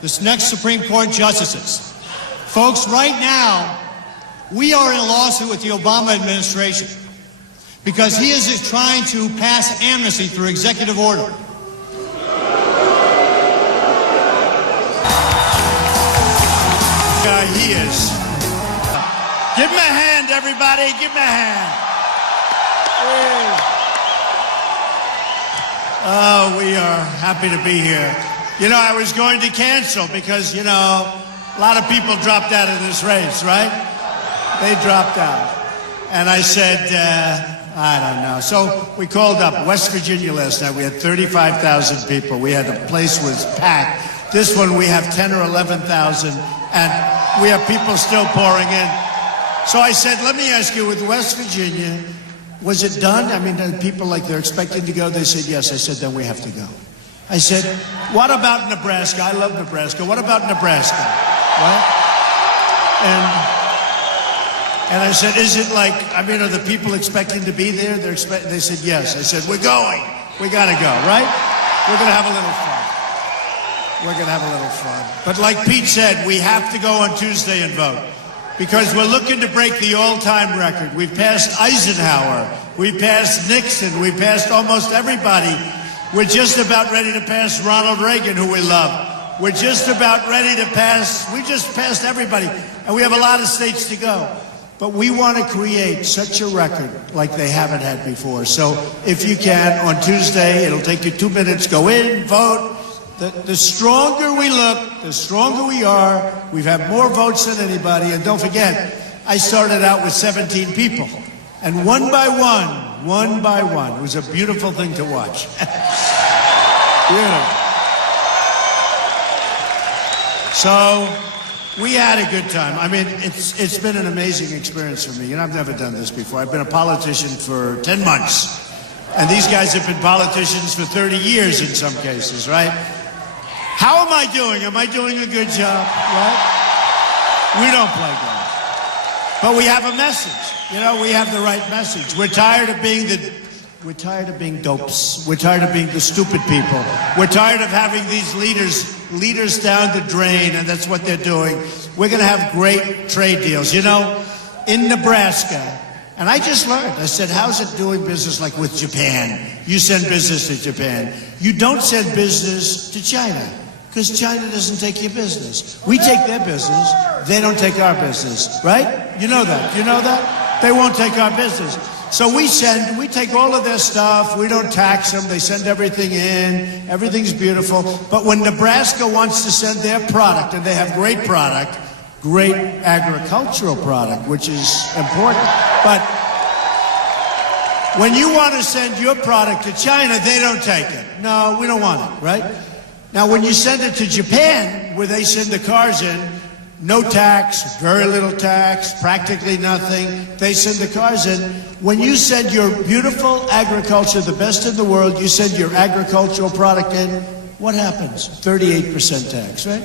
the next Supreme Court justices. Folks, right now, we are in a lawsuit with the Obama administration because he is trying to pass amnesty through executive order. He is. Give him a hand, everybody. Give him a hand. Oh, we are happy to be here. You know, I was going to cancel because, you know, a lot of people dropped out of this race, right? They dropped out. And I said, I don't know. So we called up West Virginia last night. We had 35,000 people. The place was packed. This one we have 10 or 11,000, and we have people still pouring in. So I said, let me ask you, with West Virginia, was it done? I mean, people like they're expecting to go. They said yes. I said, then we have to go. I said, what about Nebraska? I love Nebraska. What about Nebraska? What? And I said, is it like, I mean, are the people expecting to be there? They said yes. I said, we're going. We got to go, right? We're going to have a little fun. We're going to have a little fun. But like Pete said, we have to go on Tuesday and vote. Because we're looking to break the all-time record. We've passed Eisenhower. We've passed Nixon. We've passed almost everybody. We're just about ready to pass Ronald Reagan, who we love. We're just about ready to pass, we just passed everybody. And we have a lot of states to go. But we want to create such a record like they haven't had before. So if you can, on Tuesday, it'll take you 2 minutes. Go in, vote. The stronger we look, the stronger we are. We've had more votes than anybody. And don't forget, I started out with 17 people. And one by one, it was a beautiful thing to watch. Beautiful. So we had a good time. I mean, it's been an amazing experience for me. You know, I've never done this before. I've been a politician for 10 months. And these guys have been politicians for 30 years in some cases, right? How am I doing? Am I doing a good job? Right? We don't play games. But we have a message. You know, we have the right message. We're tired of being dopes. We're tired of being the stupid people. We're tired of having these leaders down the drain, and that's what they're doing. We're going to have great trade deals. You know, in Nebraska, and I just learned, I said, how's it doing business like with Japan? You send business to Japan. You don't send business to China, because China doesn't take your business. We take their business. They don't take our business, right? You know that. You know that? They won't take our business. So we take all of their stuff. We don't tax them. They send everything in. Everything's beautiful. But when Nebraska wants to send their product, and they have great product, great agricultural product, which is important. But when you want to send your product to China, they don't take it. No, we don't want it, right? Now, when you send it to Japan, where they send the cars in, no tax, very little tax, practically nothing. They send the cars in. When you send your beautiful agriculture, the best in the world, you send your agricultural product in, what happens? 38% tax, right?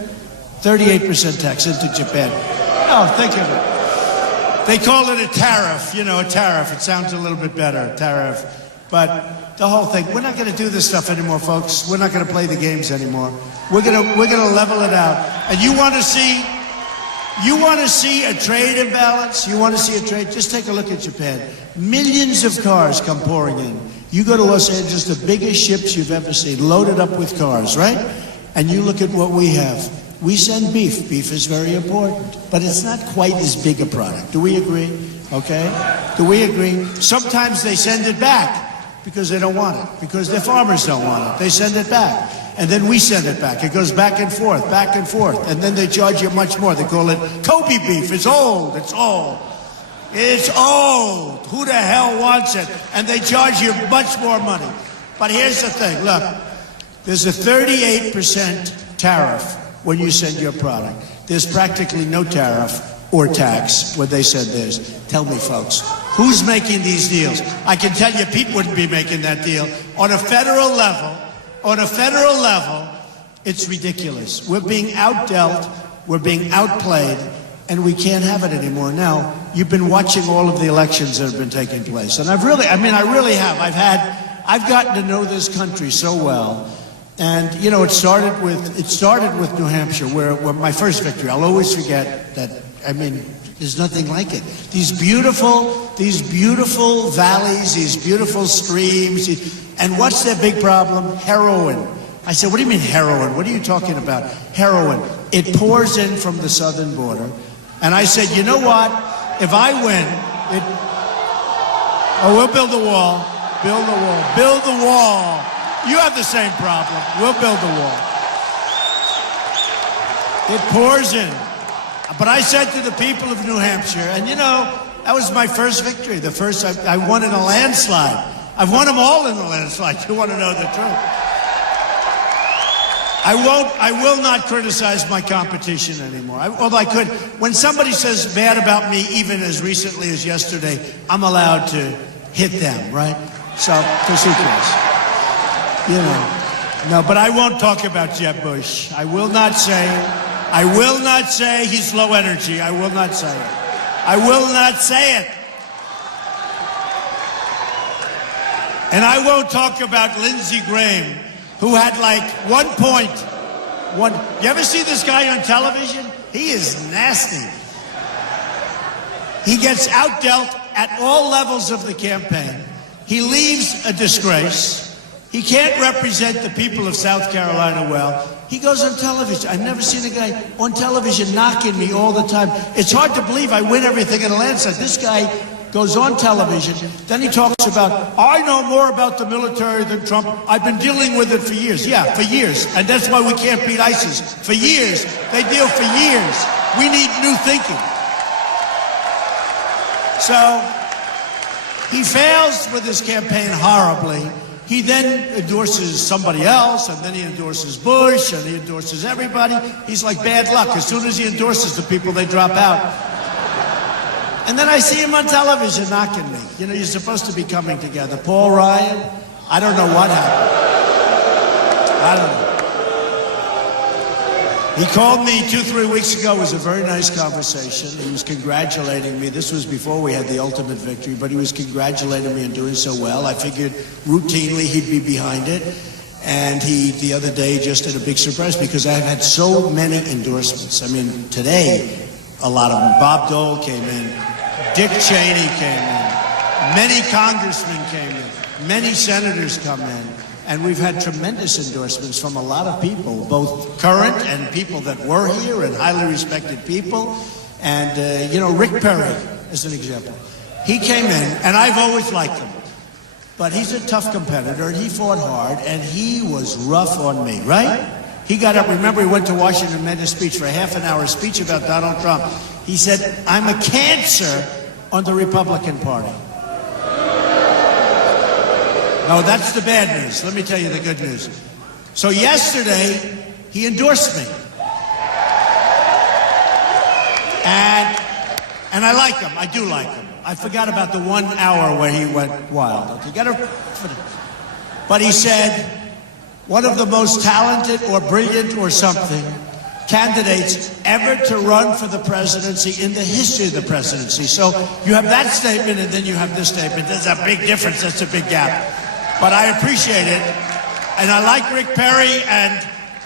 38% tax into Japan. Oh, think of it. They call it a tariff, you know, a tariff. It sounds a little bit better, tariff. But the whole thing, we're not going to do this stuff anymore, folks. We're not going to play the games anymore. We're going to level it out. And you want to see a trade imbalance? You want to see a trade? Just take a look at Japan. Millions of cars come pouring in. You go to Los Angeles, the biggest ships you've ever seen, loaded up with cars, right? And you look at what we have. We send beef. Beef is very important, but it's not quite as big a product. Do we agree? Okay? Do we agree? Sometimes they send it back because they don't want it, because their farmers don't want it. They send it back. And then we send it back. It goes back and forth, and then they charge you much more. They call it Kobe beef. It's old. It's old. It's old. Who the hell wants it? And they charge you much more money. But here's the thing. Look, there's a 38% tariff when you send your product. There's practically no tariff or tax when they send theirs. Tell me, folks, who's making these deals? I can tell you Pete wouldn't be making that deal. On a federal level, it's ridiculous. We're being outdealt, we're being outplayed, and we can't have it anymore. Now, you've been watching all of the elections that have been taking place, and I really have. I've gotten to know this country so well, And, you know, it started with New Hampshire, where my first victory. I'll always forget that. I mean, there's nothing like it. These beautiful valleys, these beautiful streams. And what's their big problem? Heroin. I said, what do you mean heroin? What are you talking about? Heroin. It pours in from the southern border. And I said, you know what? If I win, we'll build a wall. Build the wall. Build the wall. You have the same problem. We'll build the wall. It pours in. But I said to the people of New Hampshire, and you know, that was my first victory. The first I won in a landslide. I've won them all in a landslide. You want to know the truth? I will not criticize my competition anymore. Although I could. When somebody says bad about me, even as recently as yesterday, I'm allowed to hit them, right? So, because who cares? You know. No, but I won't talk about Jeb Bush. I will not say he's low energy. I will not say it. I will not say it. And I won't talk about Lindsey Graham, who had like 1 point. You ever see this guy on television? He is nasty. He gets outdealt at all levels of the campaign. He leaves a disgrace. He can't represent the people of South Carolina well. He goes on television. I've never seen a guy on television knocking me all the time. It's hard to believe I win everything in a landslide. This guy goes on television, then he talks about, I know more about the military than Trump. I've been dealing with it for years. Yeah, for years. And that's why we can't beat ISIS. For years. They deal for years. We need new thinking. So, he fails with his campaign horribly. He then endorses somebody else, and then he endorses Bush, and he endorses everybody. He's like bad luck. As soon as he endorses the people, they drop out. And then I see him on television knocking me. You know, you're supposed to be coming together. Paul Ryan, I don't know what happened. I don't know. He called me 2-3 weeks ago. It was a very nice conversation. He was congratulating me. This was before we had the ultimate victory, but he was congratulating me on doing so well. I figured routinely he'd be behind it. And he, the other day, just had a big surprise because I've had so many endorsements. I mean, today, a lot of them. Bob Dole came in. Dick Cheney came in. Many congressmen came in. Many senators come in. And we've had tremendous endorsements from a lot of people, both current and people that were here and highly respected people. And, you know, Rick Perry, as an example. He came in, and I've always liked him. But he's a tough competitor, and he fought hard, and he was rough on me, right? He got up, remember he went to Washington and made a speech for a half-an-hour speech about Donald Trump. He said, I'm a cancer on the Republican Party. No, that's the bad news. Let me tell you the good news. So yesterday, he endorsed me. And I like him. I do like him. I forgot about the 1 hour where he went wild. Okay, but he said, one of the most talented or brilliant or something candidates ever to run for the presidency in the history of the presidency. So you have that statement and then you have this statement. There's a big difference. That's a big gap. But I appreciate it. And I like Rick Perry, and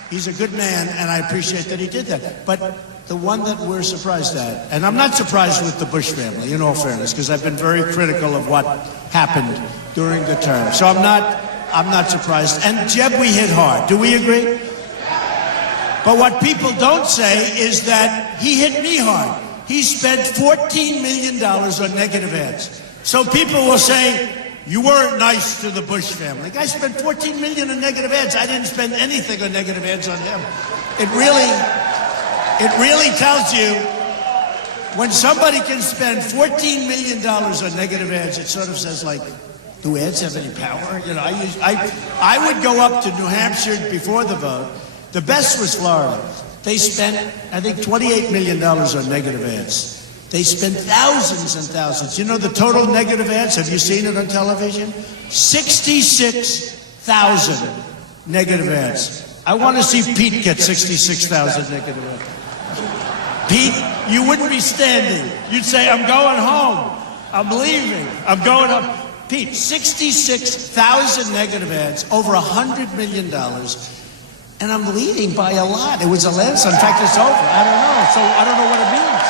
he's a good man, and I appreciate that he did that. But the one that we're surprised at, and I'm not surprised with the Bush family, in all fairness, because I've been very critical of what happened during the term. So I'm not surprised. And Jeb, we hit hard. Do we agree? But what people don't say is that he hit me hard. He spent $14 million on negative ads. So people will say, you weren't nice to the Bush family. The guy spent $14 million on negative ads. I didn't spend anything on negative ads on him. It really tells you, when somebody can spend $14 million on negative ads, it sort of says, like, do ads have any power? You know, I would go up to New Hampshire before the vote. The best was Florida. They spent, I think, $28 million on negative ads. They spent thousands and thousands. You know the total negative ads? Have you seen it on television? 66,000 negative ads. I want to see Pete get 66,000 negative ads. Pete, you wouldn't be standing. You'd say, I'm going home. I'm leaving. I'm going home. Pete, 66,000 negative ads, over $100 million. And I'm leading by a lot. It was a landslide. In fact, it's over. I don't know. So I don't know what it means.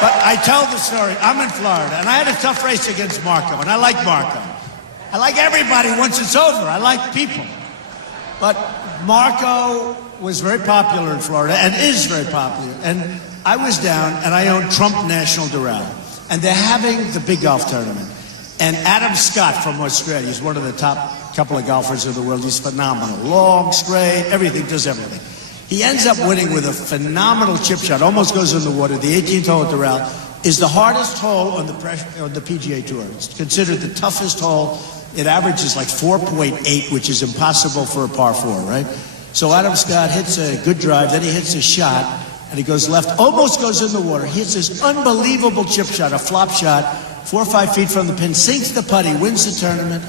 But I tell the story. I'm in Florida, and I had a tough race against Marco, and I like Marco. I like everybody once it's over. I like people. But Marco was very popular in Florida and is very popular. And I was down, and I own Trump National Doral. And they're having the big golf tournament. And Adam Scott from Australia, he's one of the top couple of golfers in the world. He's phenomenal. Long, straight, everything, does everything. He ends up winning with a phenomenal chip shot, almost goes in the water. The 18th hole at Doral is the hardest hole on the PGA Tour. It's considered the toughest hole. It averages like 4.8, which is impossible for a par 4, right? So Adam Scott hits a good drive, then he hits a shot, and he goes left, almost goes in the water. He hits this unbelievable chip shot, a flop shot, 4 or 5 feet from the pin, sinks the putt, he wins the tournament.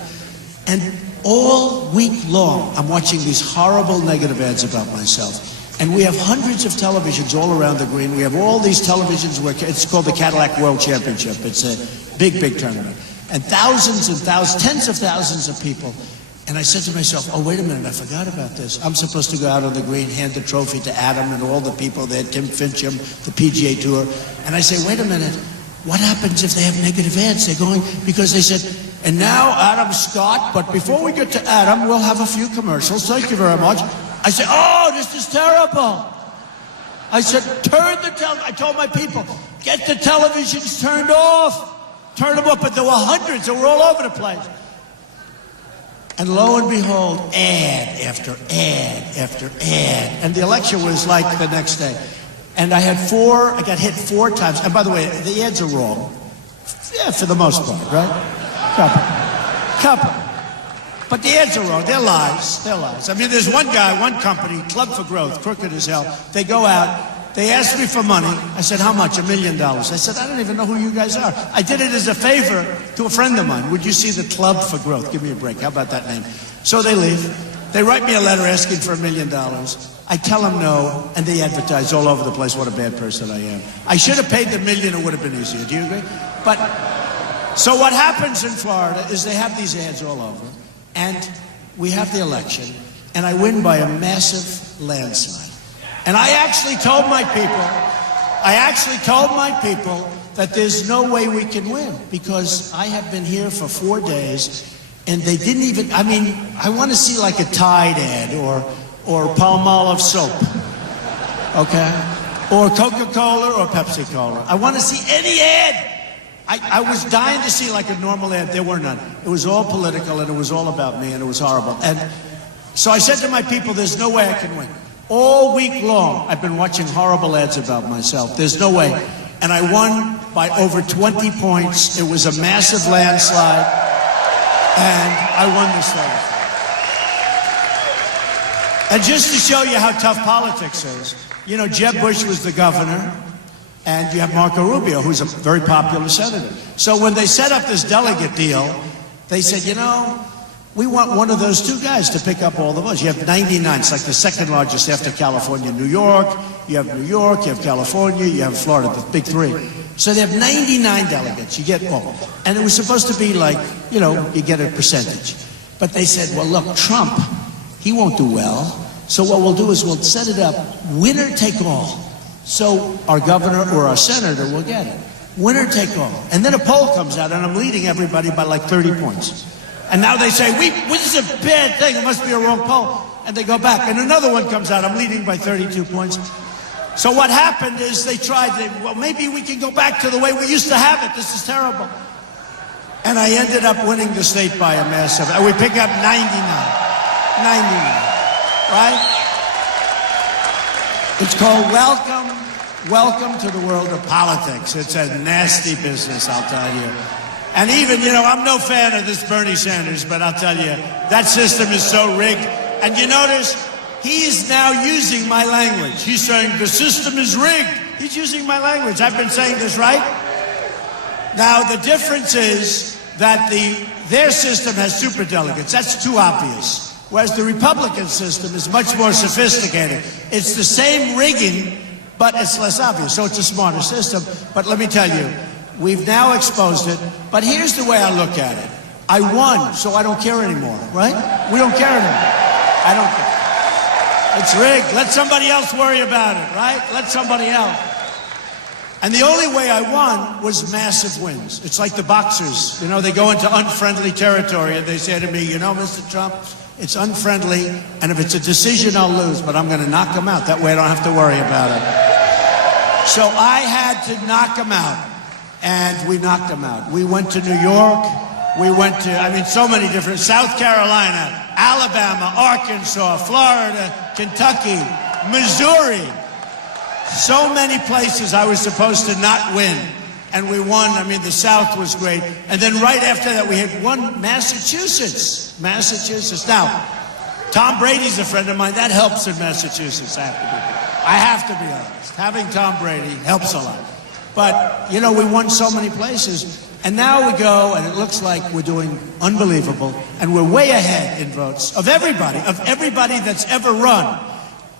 And all week long, I'm watching these horrible negative ads about myself. And we have hundreds of televisions all around the green. We have all these televisions where it's called the Cadillac World Championship. It's a big, big tournament. And thousands and thousands, tens of thousands of people. And I said to myself, oh, wait a minute, I forgot about this. I'm supposed to go out on the green, hand the trophy to Adam and all the people there, Tim Fincham, the PGA Tour. And I say, wait a minute, what happens if they have negative ads? They're going, because they said, and now Adam Scott, but before we get to Adam, we'll have a few commercials. Thank you very much. I said, oh, this is terrible. I said, I told my people, get the televisions turned off. Turn them up, but there were hundreds, they were all over the place. And lo and behold, ad after ad after ad. And the election was like the next day. And I got hit 4 times. And by the way, the ads are wrong. Yeah, for the most part, right? Couple. But the ads are wrong. They're lies. I mean, there's one guy, one company, Club for Growth, crooked as hell. They go out, they ask me for money. I said, how much? $1 million. I said, I don't even know who you guys are. I did it as a favor to a friend of mine. Would you see the Club for Growth? Give me a break. How about that name? So they leave. They write me a letter asking for $1 million. I tell them no, and they advertise all over the place what a bad person I am. I should have paid the $1 million, it would have been easier. Do you agree? But, so what happens in Florida is they have these ads all over. And we have the election, and I win by a massive landslide. And I actually told my people that there's no way we can win, because I have been here for 4 days, and they didn't even, I mean, I want to see like a Tide ad or Palmolive soap, okay? Or Coca-Cola or Pepsi-Cola. I want to see any ad. I was dying to see like a normal ad. There were none. It was all political, and it was all about me, and it was horrible. And so I said to my people, there's no way I can win. All week long, I've been watching horrible ads about myself. There's no way. And I won by over 20 points. It was a massive landslide, and I won this landslide. And just to show you how tough politics is, you know, Jeb Bush was the governor, and you have Marco Rubio, who's a very popular senator. So when they set up this delegate deal, they said, you know, we want one of those 2 guys to pick up all the votes. You have 99. It's like the second largest after California, New York. You have New York, you have California, you have Florida, the big 3. So they have 99 delegates. You get all. And it was supposed to be like, you know, you get a percentage. But they said, well, look, Trump, he won't do well. So what we'll do is we'll set it up, winner take all. So our governor or our senator will get it. Winner take all. And then a poll comes out, and I'm leading everybody by like 30 points. And now they say, this is a bad thing. It must be a wrong poll. And they go back. And another one comes out. I'm leading by 32 points. So what happened is they tried, well, maybe we can go back to the way we used to have it. This is terrible. And I ended up winning the state by a massive, we pick up 99. 99. Right? It's called Welcome to the world of politics. It's a nasty business, I'll tell you. And even, you know, I'm no fan of this Bernie Sanders, but I'll tell you, that system is so rigged. And you notice, he is now using my language. He's saying, the system is rigged. He's using my language. I've been saying this, right? Now, the difference is that their system has superdelegates. That's too obvious. Whereas the Republican system is much more sophisticated. It's the same rigging, but it's less obvious. So it's a smarter system. But let me tell you, we've now exposed it. But here's the way I look at it. I won, so I don't care anymore, right? We don't care anymore. I don't care. It's rigged. Let somebody else worry about it, right? Let somebody else. And the only way I won was massive wins. It's like the boxers. You know, they go into unfriendly territory and they say to me, you know, Mr. Trump, it's unfriendly, and if it's a decision, I'll lose, but I'm going to knock him out. That way I don't have to worry about it. So I had to knock him out, and we knocked him out. We went to New York. We went to, so many different, South Carolina, Alabama, Arkansas, Florida, Kentucky, Missouri. So many places I was supposed to not win, and we won. The South was great. And then right after that, we had won Massachusetts. Now, Tom Brady's a friend of mine. That helps in Massachusetts, I have to be honest. Having Tom Brady helps a lot. But, we won so many places. And now we go, and it looks like we're doing unbelievable, and we're way ahead in votes of everybody that's ever run.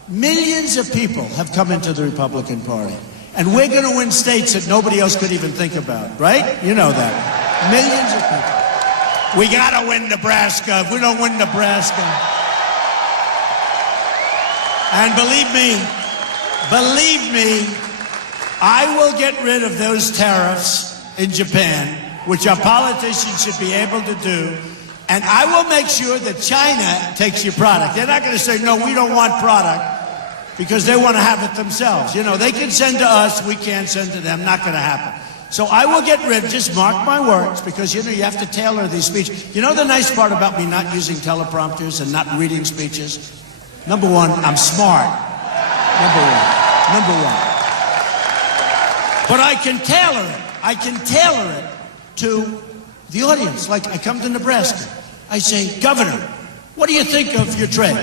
Millions of people have come into the Republican Party, and we're going to win states that nobody else could even think about, right? You know that. Millions of people. We got to win Nebraska. If we don't win Nebraska. And believe me, I will get rid of those tariffs in Japan, which our politicians should be able to do, and I will make sure that China takes your product. They're not going to say, no, we don't want product, because they want to have it themselves. They can send to us, we can't send to them, not going to happen. So I will get rid, just mark my words, because you have to tailor these speeches. The nice part about me not using teleprompters and not reading speeches? Number one, I'm smart. Number one. But I can tailor it to the audience. Like, I come to Nebraska. I say, Governor, what do you think of your trade?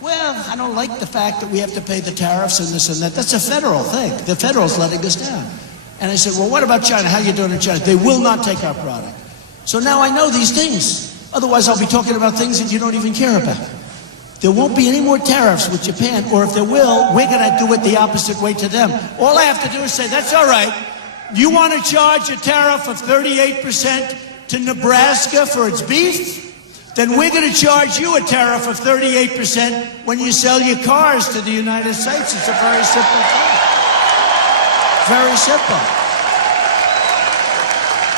Well, I don't like the fact that we have to pay the tariffs and this and that. That's a federal thing. The federal's letting us down. And I said, well, what about China? How are you doing in China? They will not take our product. So now I know these things. Otherwise, I'll be talking about things that you don't even care about. There won't be any more tariffs with Japan, or if there will, we're going to do it the opposite way to them. All I have to do is say, that's all right. You want to charge a tariff of 38% to Nebraska for its beef? Then we're going to charge you a tariff of 38% when you sell your cars to the United States. It's a very simple thing. Very simple.